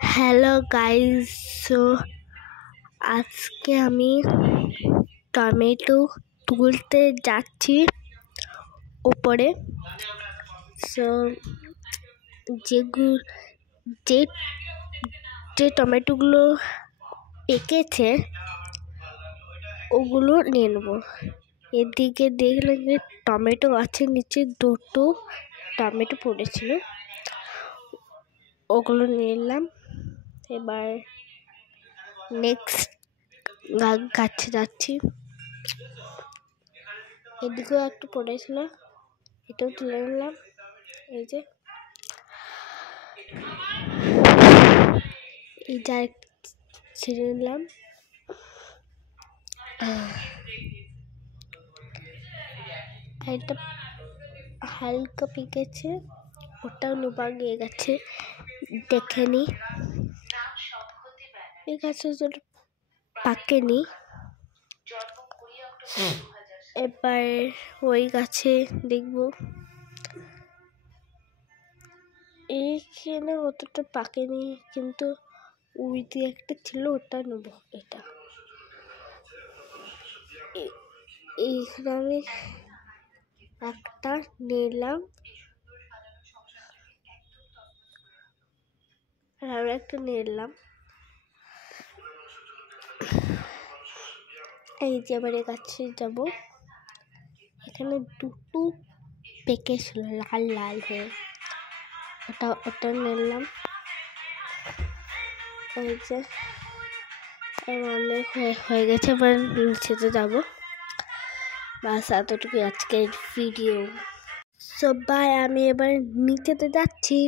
Hello guys, so আজকে আমি tomato তুলতে যাচ্ছি উপরে। সো যে টমেটোগুলো পেকেছে ওগুলো নিয়ে নেবো। এদিকে দেখলাম যে টমেটো গাছের নিচে দুটো টমেটো পড়েছিল, ওগুলো নিয়ে নিলাম। এবার নেক্সট গাছে যাচ্ছি। এদিকেও একটু পড়েছিল, এটাও তুলে নিলাম। এই যে এইটা ছেড়ে নিলাম। এটা হালকা পেকেছে, ওটাও নোবা গিয়ে গেছে, দেখে নি। এই গাছে পাকেনি। এবার ওই গাছে দেখবো। এইখানে অতটা পাকেনি, কিন্তু ওই দিয়ে একটা ছিল, ওটা নেবো। এটা এইখানে আমি একটা নিলাম, আর একটা নিলাম। এই যে এবার গাছে যাব। এখানে দুটো পেকে ছিল লাল লাল হয়ে, ওটা নিলাম। এই যে অনেক হয়ে গেছে, এবার নিচেতে যাবো। বাস এতটুকু আজকের ভিডিও। সবাই আমি এবার নিচেতে যাচ্ছি।